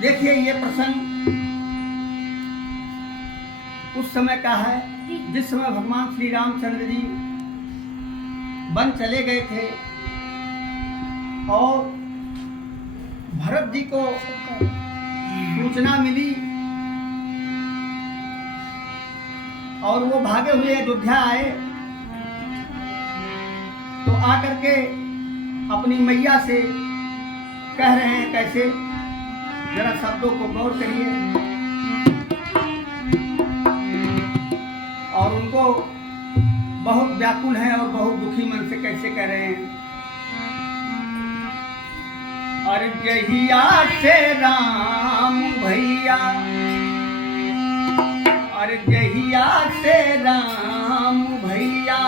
देखिए ये प्रसंग उस समय का है जिस समय भगवान श्री रामचंद्र जी वन चले गए थे और भरत जी को सूचना मिली और वो भागे हुए अयोध्या आए। तो आकर के अपनी मैया से कह रहे हैं कैसे, जरा शब्दों को गौर करिए। और उनको बहुत व्याकुल हैं और बहुत दुखी मन से कैसे कह रहे हैं। अरे जहिया से राम भैया, अरे जहिया से राम भैया,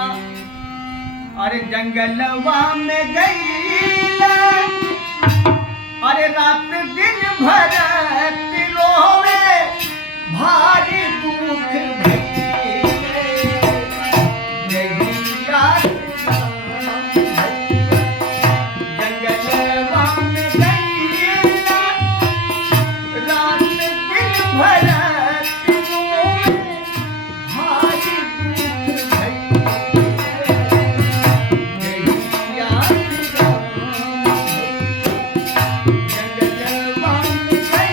अरे जंगलवा में गईला, अरे रात दिन भर रोवे भारी दुख भइले। जहिया जंगलवा में गईला, रात दिन भर जंगलवा में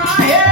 चाहे